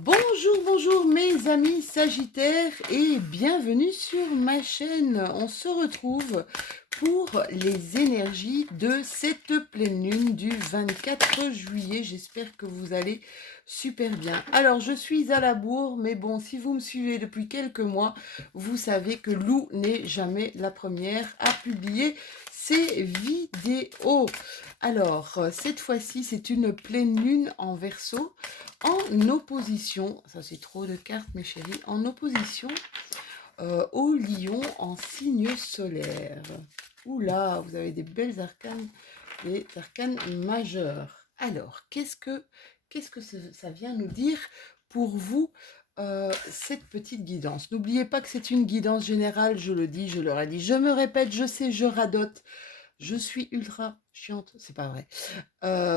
Bonjour, bonjour mes amis Sagittaires et bienvenue sur ma chaîne. On se retrouve pour les énergies de cette pleine lune du 24 juillet. J'espère que vous allez super bien. Alors, je suis à la bourre, mais bon, si vous me suivez depuis quelques mois, vous savez que Lou n'est jamais la première à publier ses vidéos. Alors, cette fois-ci, c'est une pleine lune en Verseau, en opposition, ça c'est trop de cartes mes chéris, en opposition au lion en signe solaire. Oula, vous avez des belles arcanes, des arcanes majeures. Alors, qu'est-ce que ça vient nous dire pour vous, cette petite guidance? N'oubliez pas que c'est une guidance générale, je le dis, je le redis, je me répète, je sais, je radote, je suis ultra chiante, c'est pas vrai.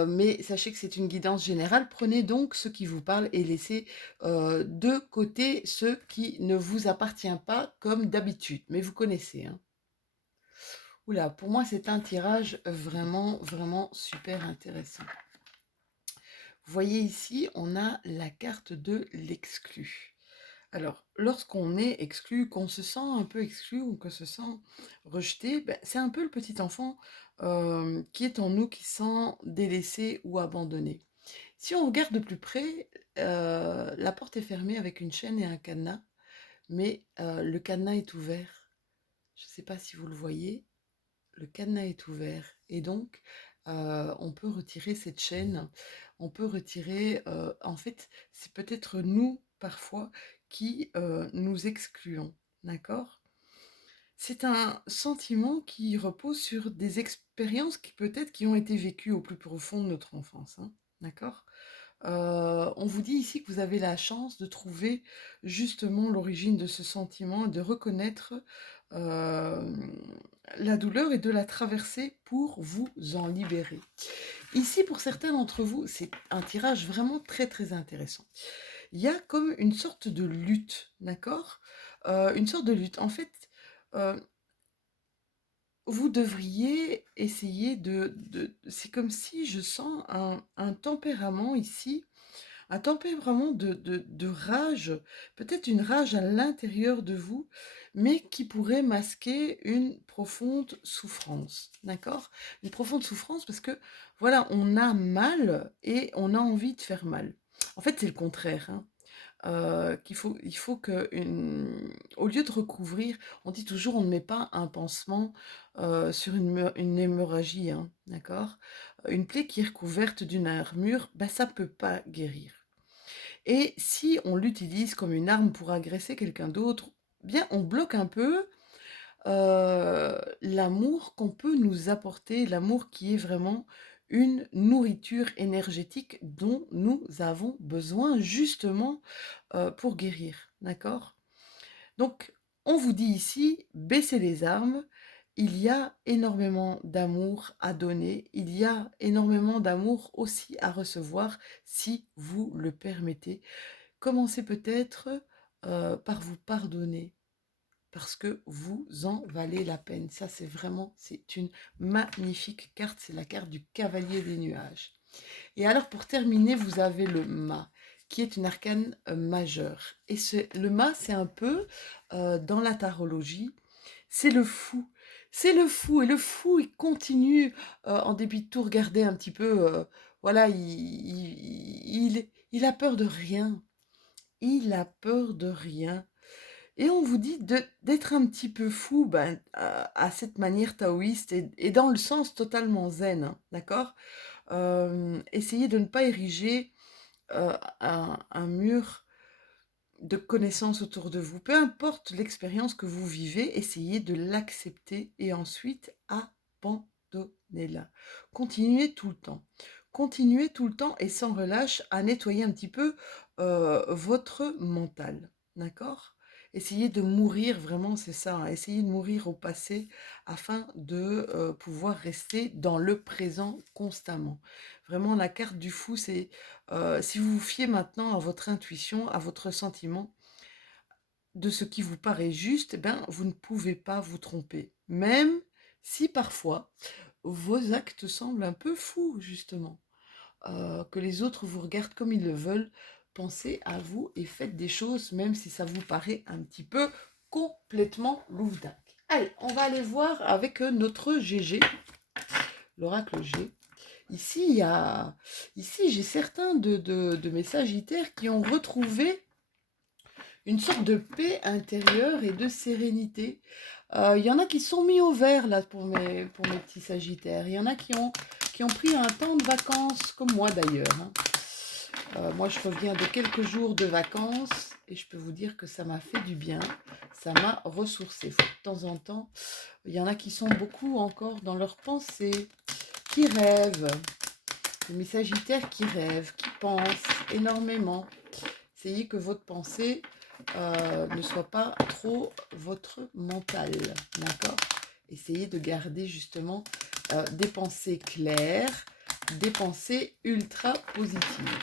Mais sachez que c'est une guidance générale. Prenez donc ce qui vous parle et laissez de côté ce qui ne vous appartient pas comme d'habitude. Mais vous connaissez, hein. Oula, pour moi, c'est un tirage vraiment, vraiment super intéressant. Vous voyez ici, on a la carte de l'exclu. Alors, lorsqu'on est exclu, qu'on se sent un peu exclu ou qu'on se sent rejeté, ben, c'est un peu le petit enfant qui est en nous, qui se sent délaissé ou abandonné. Si on regarde de plus près, la porte est fermée avec une chaîne et un cadenas, mais le cadenas est ouvert. Je ne sais pas si vous le voyez, le cadenas est ouvert et donc on peut retirer cette chaîne, on peut retirer, en fait, c'est peut-être nous, parfois, qui nous excluons, d'accord? C'est un sentiment qui repose sur des expériences qui peut-être qui ont été vécues au plus profond de notre enfance, hein, d'accord? On vous dit ici que vous avez la chance de trouver justement l'origine de ce sentiment et de reconnaître, la douleur et de la traverser pour vous en libérer. Ici, pour certains d'entre vous, c'est un tirage vraiment très, très intéressant. Il y a comme une sorte de lutte, d'accord? Une sorte de lutte. En fait, heu, vous devriez essayer de c'est comme si je sens un tempérament ici, un tempérament de rage, peut-être une rage à l'intérieur de vous, mais qui pourrait masquer une profonde souffrance, d'accord? Une profonde souffrance parce que, voilà, on a mal et on a envie de faire mal. En fait, c'est le contraire, hein. Il faut que au lieu de recouvrir, on dit toujours on ne met pas un pansement sur une hémorragie, hein, d'accord? Une plaie qui est recouverte d'une armure, bah, ça ne peut pas guérir. Et si on l'utilise comme une arme pour agresser quelqu'un d'autre, bien on bloque un peu l'amour qu'on peut nous apporter, l'amour qui est vraiment une nourriture énergétique dont nous avons besoin justement pour guérir, d'accord? Donc, on vous dit ici, baissez les armes, il y a énormément d'amour à donner, il y a énormément d'amour aussi à recevoir si vous le permettez. Commencez peut-être par vous pardonner parce que vous en valez la peine. Ça, c'est vraiment, c'est une magnifique carte, c'est la carte du cavalier des nuages. Et alors, pour terminer, vous avez le mât, qui est une arcane majeure. Et le mât, c'est un peu, dans la tarologie, c'est le fou. C'est le fou. Et le fou, il continue, en dépit de tout, regarder un petit peu, voilà, il a peur de rien. Il a peur de rien. Et on vous dit d'être un petit peu fou, ben, à cette manière taoïste et dans le sens totalement zen, hein, d'accord? Essayez de ne pas ériger un mur de connaissances autour de vous. Peu importe l'expérience que vous vivez, essayez de l'accepter et ensuite abandonnez-la. Continuez tout le temps. Continuez tout le temps et sans relâche à nettoyer un petit peu votre mental. D'accord? Essayez de mourir, vraiment, c'est ça, hein, essayez de mourir au passé afin de pouvoir rester dans le présent constamment. Vraiment, la carte du fou, c'est si vous vous fiez maintenant à votre intuition, à votre sentiment, de ce qui vous paraît juste, eh ben, vous ne pouvez pas vous tromper. Même si parfois, vos actes semblent un peu fous, justement. Que les autres vous regardent comme ils le veulent. pensez à vous et faites des choses, même si ça vous paraît un petit peu complètement louve-dingue. Allez, on va aller voir avec notre GG, l'oracle G. Ici, j'ai certains de mes sagittaires qui ont retrouvé une sorte de paix intérieure et de sérénité. Il y en a qui sont mis au vert là pour mes petits sagittaires. Il y en a qui ont pris un temps de vacances, comme moi d'ailleurs. Moi, je reviens de quelques jours de vacances et je peux vous dire que ça m'a fait du bien. Ça m'a ressourcé. De temps en temps, il y en a qui sont beaucoup encore dans leurs pensées, qui rêvent. Mes sagittaires qui rêvent, qui pensent énormément. Essayez que votre pensée ne soit pas trop votre mental, d'accord? Essayez de garder justement des pensées claires, des pensées ultra positives.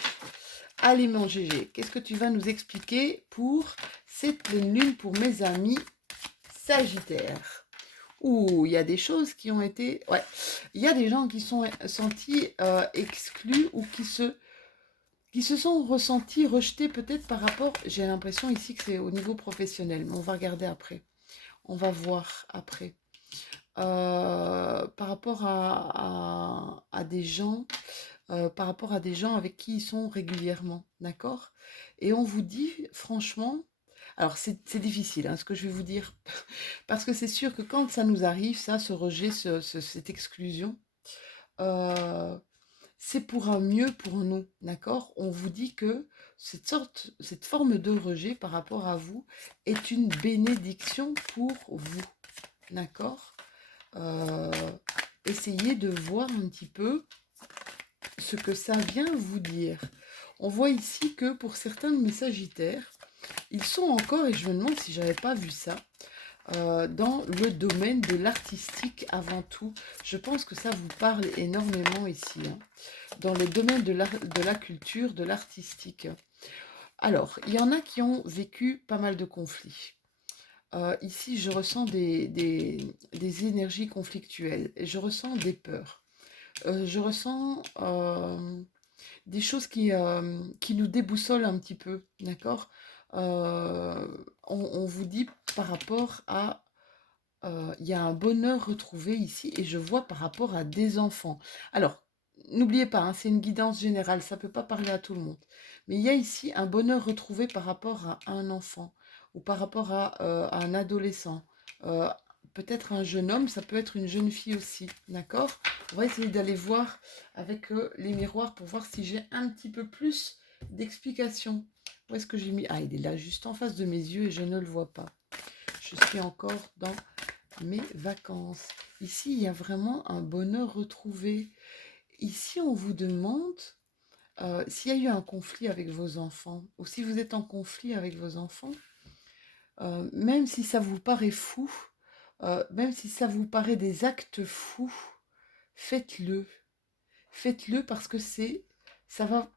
Allez mon GG, qu'est-ce que tu vas nous expliquer pour cette pleine lune pour mes amis sagittaires? Ouh, il y a des choses qui ont été... Ouais, il y a des gens qui sont sentis exclus ou qui se sont ressentis rejetés peut-être par rapport... J'ai l'impression ici que c'est au niveau professionnel, mais on va regarder après. On va voir après. Par rapport à des gens... par rapport à des gens avec qui ils sont régulièrement, d'accord? Et on vous dit, franchement... Alors, c'est difficile, hein, ce que je vais vous dire, parce que c'est sûr que quand ça nous arrive, ça, ce rejet, cette exclusion, c'est pour un mieux pour nous, d'accord? On vous dit que cette forme de rejet par rapport à vous est une bénédiction pour vous, d'accord? Essayez de voir un petit peu ce que ça vient vous dire. On voit ici que pour certains de mes sagittaires, ils sont encore, et je me demande si j'avais pas vu ça, dans le domaine de l'artistique avant tout. Je pense que ça vous parle énormément ici, hein, dans le domaine de la culture, de l'artistique. Alors, il y en a qui ont vécu pas mal de conflits. Ici, je ressens des énergies conflictuelles, et je ressens des peurs. Je ressens des choses qui nous déboussolent un petit peu, d'accord? On vous dit par rapport à... Il y a un bonheur retrouvé ici et je vois par rapport à des enfants. Alors, n'oubliez pas, hein, c'est une guidance générale, ça ne peut pas parler à tout le monde. Mais il y a ici un bonheur retrouvé par rapport à un enfant ou par rapport à un adolescent. Euh, Peut-être un jeune homme, ça peut être une jeune fille aussi, d'accord? On va essayer d'aller voir avec les miroirs pour voir si j'ai un petit peu plus d'explications. Où est-ce que j'ai mis? Ah, il est là, juste en face de mes yeux et je ne le vois pas. Je suis encore dans mes vacances. Ici, il y a vraiment un bonheur retrouvé. Ici, on vous demande s'il y a eu un conflit avec vos enfants ou si vous êtes en conflit avec vos enfants, même si ça vous paraît fou, même si ça vous paraît des actes fous, faites-le. Faites-le parce que ça va,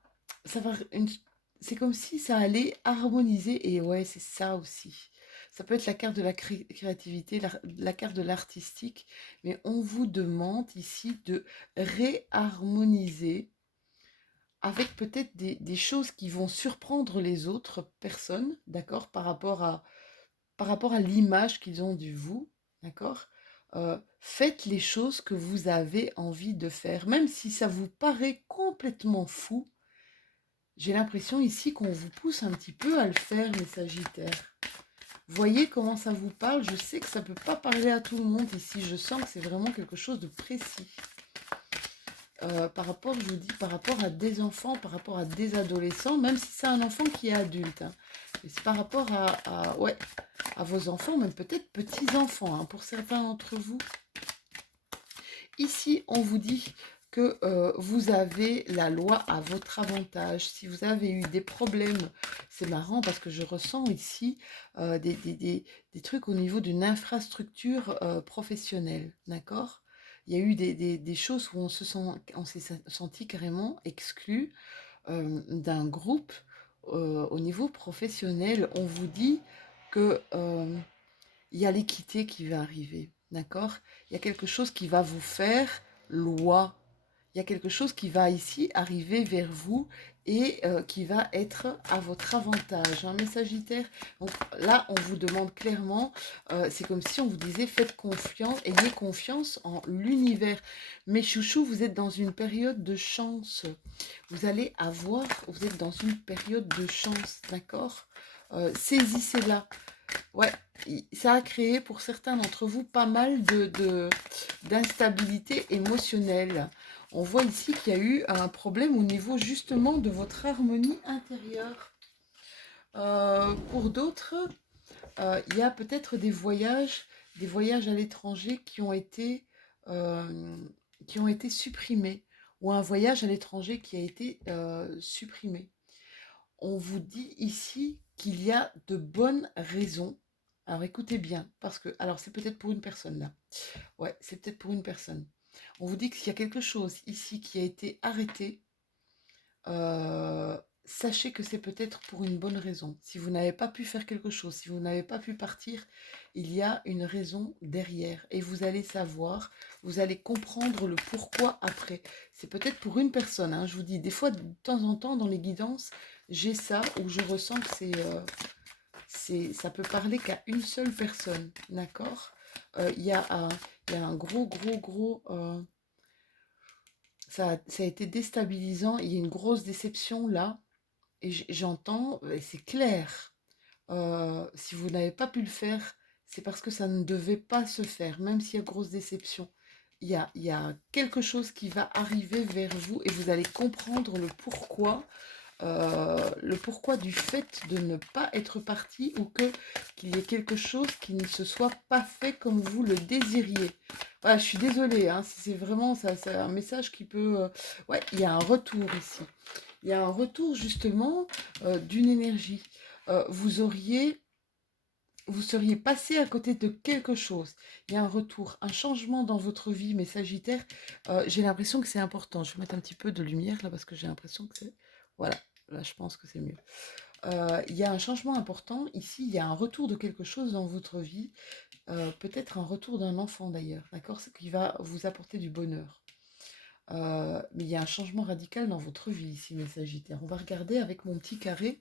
c'est comme si ça allait harmoniser. Et ouais, c'est ça aussi. Ça peut être la carte de la créativité, la carte de l'artistique, mais on vous demande ici de réharmoniser avec peut-être des choses qui vont surprendre les autres personnes, d'accord, par rapport à l'image qu'ils ont de vous, d'accord? Faites les choses que vous avez envie de faire, même si ça vous paraît complètement fou. J'ai l'impression ici qu'on vous pousse un petit peu à le faire, mes sagittaires. Voyez comment ça vous parle. Je sais que ça ne peut pas parler à tout le monde ici. Je sens que c'est vraiment quelque chose de précis. Par rapport, je vous dis, par rapport à des enfants, par rapport à des adolescents, même si c'est un enfant qui est adulte. Hein. Mais c'est par rapport ouais, à vos enfants, même peut-être petits-enfants, hein, pour certains d'entre vous. Ici, on vous dit que vous avez la loi à votre avantage. Si vous avez eu des problèmes, c'est marrant parce que je ressens ici des trucs au niveau d'une infrastructure professionnelle, d'accord? Il y a eu des choses où on s'est senti carrément exclu d'un groupe au niveau professionnel. On vous dit que il y a l'équité qui va arriver, d'accord? Il y a quelque chose qui va vous faire loi. Il y a quelque chose qui va ici arriver vers vous et qui va être à votre avantage, hein, mes Sagittaires. Donc là, on vous demande clairement, c'est comme si on vous disait, faites confiance, ayez confiance en l'univers. Mes chouchous, vous êtes dans une période de chance. Vous allez avoir, vous êtes dans une période de chance, d'accord? Saisissez-la. Ouais, ça a créé pour certains d'entre vous pas mal d'instabilité émotionnelle. On voit ici qu'il y a eu un problème au niveau justement de votre harmonie intérieure. Pour d'autres, il y a peut-être des voyages à l'étranger qui ont été supprimés, ou un voyage à l'étranger qui a été supprimé. On vous dit ici qu'il y a de bonnes raisons. Alors écoutez bien, parce que, alors c'est peut-être pour une personne là. Ouais, c'est peut-être pour une personne. On vous dit qu'il y a quelque chose ici qui a été arrêté. Euh, Sachez que c'est peut-être pour une bonne raison. Si vous n'avez pas pu faire quelque chose, si vous n'avez pas pu partir, il y a une raison derrière. Et vous allez savoir, vous allez comprendre le pourquoi après. C'est peut-être pour une personne, hein, je vous dis, des fois, de temps en temps, dans les guidances, j'ai ça où je ressens que ça peut parler qu'à une seule personne, d'accord. Il y a un gros, ça a été déstabilisant, il y a une grosse déception là, et j'entends, et c'est clair, si vous n'avez pas pu le faire, c'est parce que ça ne devait pas se faire, même s'il y a grosse déception. Il y a quelque chose qui va arriver vers vous et vous allez comprendre le pourquoi du fait de ne pas être parti ou qu'il y ait quelque chose qui ne se soit pas fait comme vous le désiriez. Voilà, je suis désolée, hein, c'est vraiment ça, c'est un message qui peut... ouais, il y a un retour ici. Il y a un retour justement d'une énergie. Vous seriez passé à côté de quelque chose. Il y a un retour, un changement dans votre vie, mes Sagittaires. J'ai l'impression que c'est important. Je vais mettre un petit peu de lumière là parce que j'ai l'impression que c'est... Voilà, là je pense que c'est mieux. Il y a un changement important. Ici, il y a un retour de quelque chose dans votre vie. Peut-être un retour d'un enfant d'ailleurs, d'accord? Ce qui va vous apporter du bonheur. Mais il y a un changement radical dans votre vie ici, mes Sagittaires. On va regarder avec mon petit carré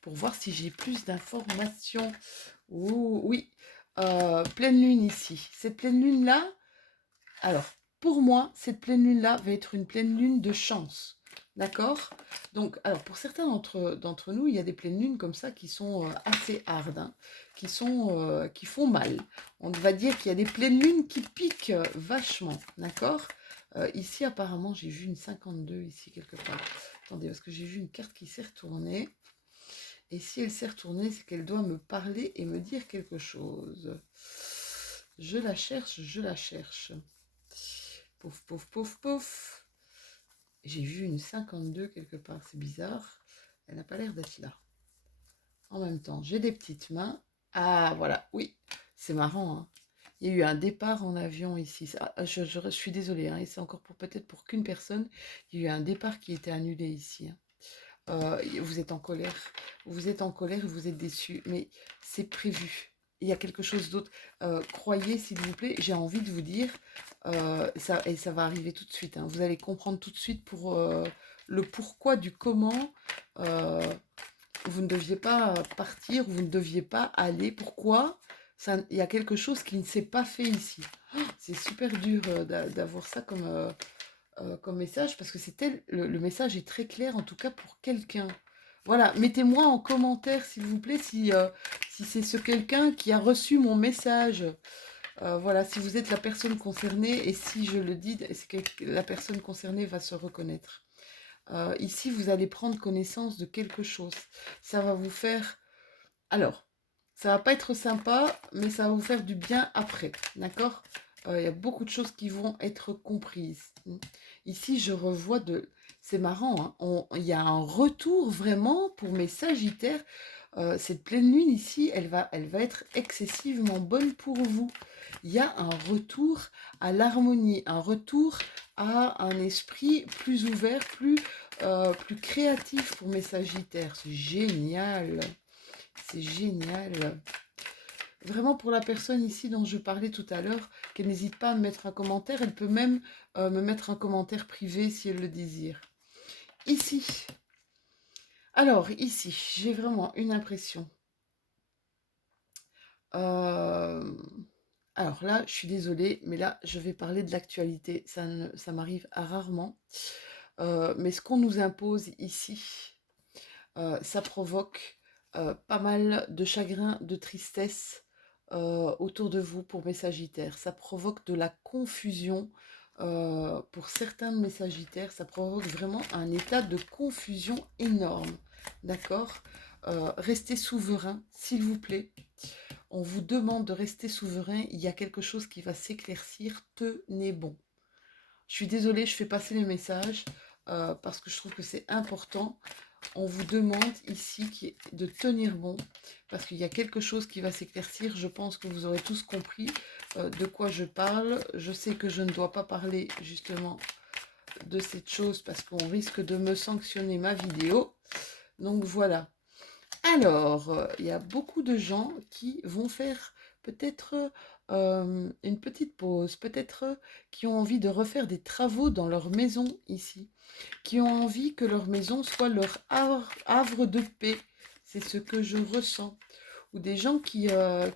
pour voir si j'ai plus d'informations. Oh, oui, pleine lune ici. Cette pleine lune-là, alors, pour moi, cette pleine lune-là va être une pleine lune de chance. D'accord? Donc, alors, pour certains d'entre nous, il y a des pleines lunes comme ça qui sont assez hardes, hein, qui font mal. On va dire qu'il y a des pleines lunes qui piquent vachement. D'accord? Ici, apparemment, j'ai vu une 52 ici quelque part. Attendez, parce que j'ai vu une carte qui s'est retournée. Et si elle s'est retournée, c'est qu'elle doit me parler et me dire quelque chose. Je la cherche, je la cherche. Pouf, pouf, pouf, pouf. J'ai vu une 52 quelque part, c'est bizarre. Elle n'a pas l'air d'être là. En même temps, j'ai des petites mains. Ah, voilà, oui, c'est marrant, hein. Il y a eu un départ en avion ici. Je suis désolée, hein, et c'est encore peut-être pour qu'une personne. Il y a eu un départ qui était annulé ici, hein. Vous êtes en colère, vous êtes en colère et vous êtes déçu, mais c'est prévu. Il y a quelque chose d'autre. Croyez, s'il vous plaît, j'ai envie de vous dire, et ça va arriver tout de suite, hein. Vous allez comprendre tout de suite pour le pourquoi du comment. euh, vous ne deviez pas partir, vous ne deviez pas aller. Pourquoi ça, il y a quelque chose qui ne s'est pas fait ici. C'est super dur d'avoir ça comme message parce que le message est très clair en tout cas pour quelqu'un. Voilà, mettez-moi en commentaire s'il vous plaît si c'est ce quelqu'un qui a reçu mon message. Voilà, si vous êtes la personne concernée et si je le dis, c'est que la personne concernée va se reconnaître. Ici, vous allez prendre connaissance de quelque chose. Ça va vous faire... Alors, ça va pas être sympa, mais ça va vous faire du bien après, d'accord? Il y a beaucoup de choses qui vont être comprises. Ici, je revois de... C'est marrant, hein, il y a un retour vraiment pour mes Sagittaires. Cette pleine lune ici, elle va être excessivement bonne pour vous. Il y a un retour à l'harmonie, un retour à un esprit plus ouvert, plus créatif pour mes Sagittaires. C'est génial. C'est génial. Vraiment pour la personne ici dont je parlais tout à l'heure, qu'elle n'hésite pas à me mettre un commentaire. Elle peut même me mettre un commentaire privé si elle le désire. ici. Alors, ici, j'ai vraiment une impression. Euh, Alors là, je suis désolée, mais là, je vais parler de l'actualité. Ça m'arrive rarement. Mais ce qu'on nous impose ici, ça provoque pas mal de chagrin, de tristesse autour de vous pour mes Sagittaires. Ça provoque de la confusion pour certains de mes Sagittaires. Ça provoque vraiment un état de confusion énorme. D'accord. Restez souverain, s'il vous plaît. On vous demande de rester souverain. Il y a quelque chose qui va s'éclaircir. Tenez bon. Je suis désolée, je fais passer le message parce que je trouve que c'est important. On vous demande ici de tenir bon parce qu'il y a quelque chose qui va s'éclaircir. Je pense que vous aurez tous compris de quoi je parle. Je sais que je ne dois pas parler justement de cette chose parce qu'on risque de me sanctionner ma vidéo. Donc voilà. Alors, il y a beaucoup de gens qui vont faire peut-être une petite pause, peut-être qui ont envie de refaire des travaux dans leur maison ici, qui ont envie que leur maison soit leur havre de paix. C'est ce que je ressens. Ou des gens ouais,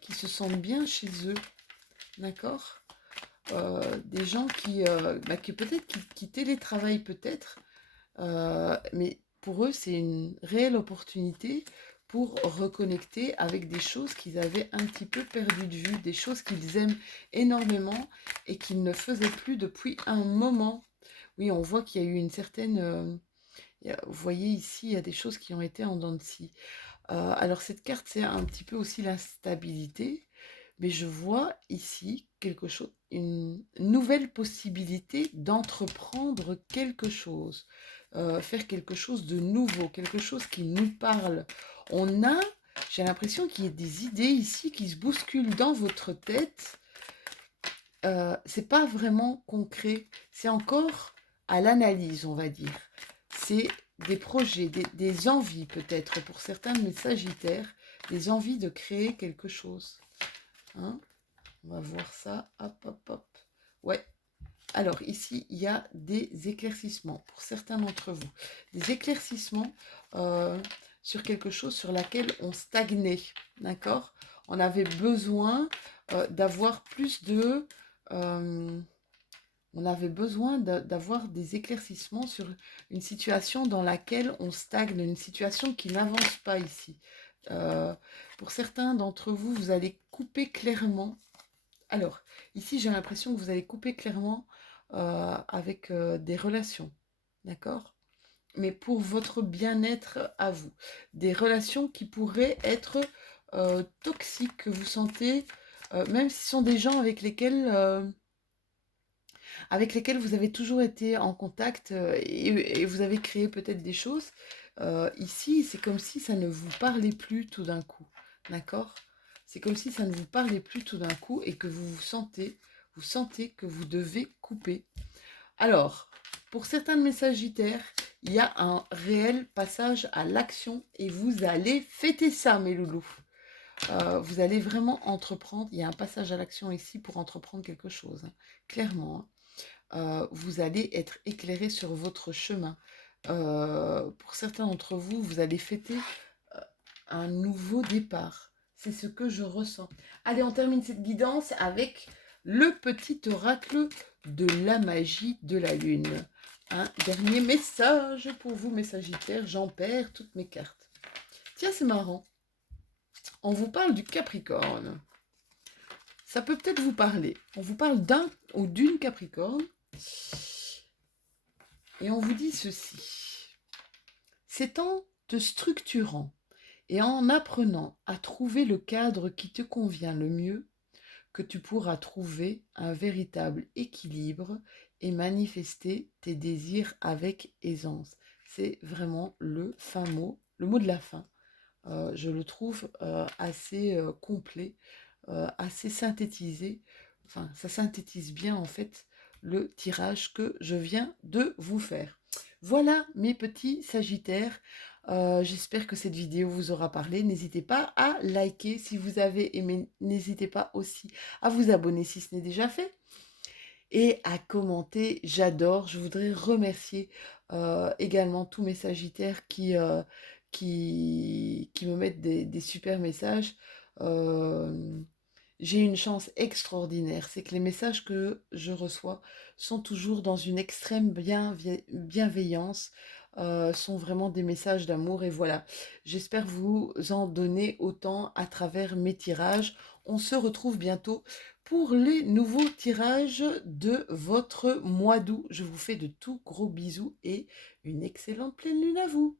qui se sentent bien chez eux, d'accord. Des gens qui peut-être qui télétravaillent peut-être, mais pour eux, c'est une réelle opportunité pour reconnecter avec des choses qu'ils avaient un petit peu perdues de vue, des choses qu'ils aiment énormément et qu'ils ne faisaient plus depuis un moment. Oui, on voit qu'il y a eu une certaine... vous voyez ici, il y a des choses qui ont été en dents de scie. Alors cette carte, c'est un petit peu aussi l'instabilité, mais je vois ici quelque chose, une nouvelle possibilité d'entreprendre quelque chose, faire quelque chose de nouveau, quelque chose qui nous parle. J'ai l'impression qu'il y a des idées ici qui se bousculent dans votre tête. C'est pas vraiment concret, c'est encore à l'analyse, on va dire. C'est des projets, des envies peut-être pour certains de mes Sagittaires, des envies de créer quelque chose. Hein, on va voir ça. Hop, hop, hop. Ouais. Alors ici, il y a des éclaircissements pour certains d'entre vous. Des éclaircissements sur quelque chose sur laquelle on stagnait. D'accord. On avait besoin d'avoir plus de... on avait besoin d'avoir des éclaircissements sur une situation dans laquelle on stagne, une situation qui n'avance pas ici. Pour certains d'entre vous, vous allez couper clairement. Alors, ici, j'ai l'impression que vous allez couper clairement avec des relations, d'accord? Mais pour votre bien-être à vous. Des relations qui pourraient être toxiques, que vous sentez, même si ce sont des gens avec lesquels vous avez toujours été en contact et vous avez créé peut-être des choses. Ici, c'est comme si ça ne vous parlait plus tout d'un coup, d'accord? C'est comme si ça ne vous parlait plus tout d'un coup et que vous sentez que vous devez couper. Alors, pour certains de mes Sagittaires, il y a un réel passage à l'action et vous allez fêter ça, mes loulous. Vous allez vraiment entreprendre, il y a un passage à l'action ici pour entreprendre quelque chose, hein, clairement. Hein. Vous allez être éclairé sur votre chemin. Pour certains d'entre vous, vous allez fêter un nouveau départ. C'est ce que je ressens. Allez, on termine cette guidance avec le petit oracle de la magie de la lune. Un dernier message pour vous, mes Sagittaires. J'en perds toutes mes cartes. Tiens, c'est marrant. On vous parle du Capricorne. Ça peut peut-être vous parler. On vous parle d'un ou d'une Capricorne. Et on vous dit ceci. C'est en te structurant et en apprenant à trouver le cadre qui te convient le mieux que tu pourras trouver un véritable équilibre et manifester tes désirs avec aisance. C'est vraiment le fin mot, le mot de la fin. Je le trouve assez complet, assez synthétisé. Enfin, ça synthétise bien en fait le tirage que je viens de vous faire. Voilà mes petits Sagittaires. J'espère que cette vidéo vous aura parlé. N'hésitez pas à liker si vous avez aimé. N'hésitez pas aussi à vous abonner si ce n'est déjà fait. et à commenter. J'adore. Je voudrais remercier également tous mes sagittaires qui me mettent des super messages. Euh, j'ai une chance extraordinaire, c'est que les messages que je reçois sont toujours dans une extrême bienveillance, sont vraiment des messages d'amour et voilà. J'espère vous en donner autant à travers mes tirages. On se retrouve bientôt pour les nouveaux tirages de votre mois d'août. Je vous fais de tout gros bisous et une excellente pleine lune à vous.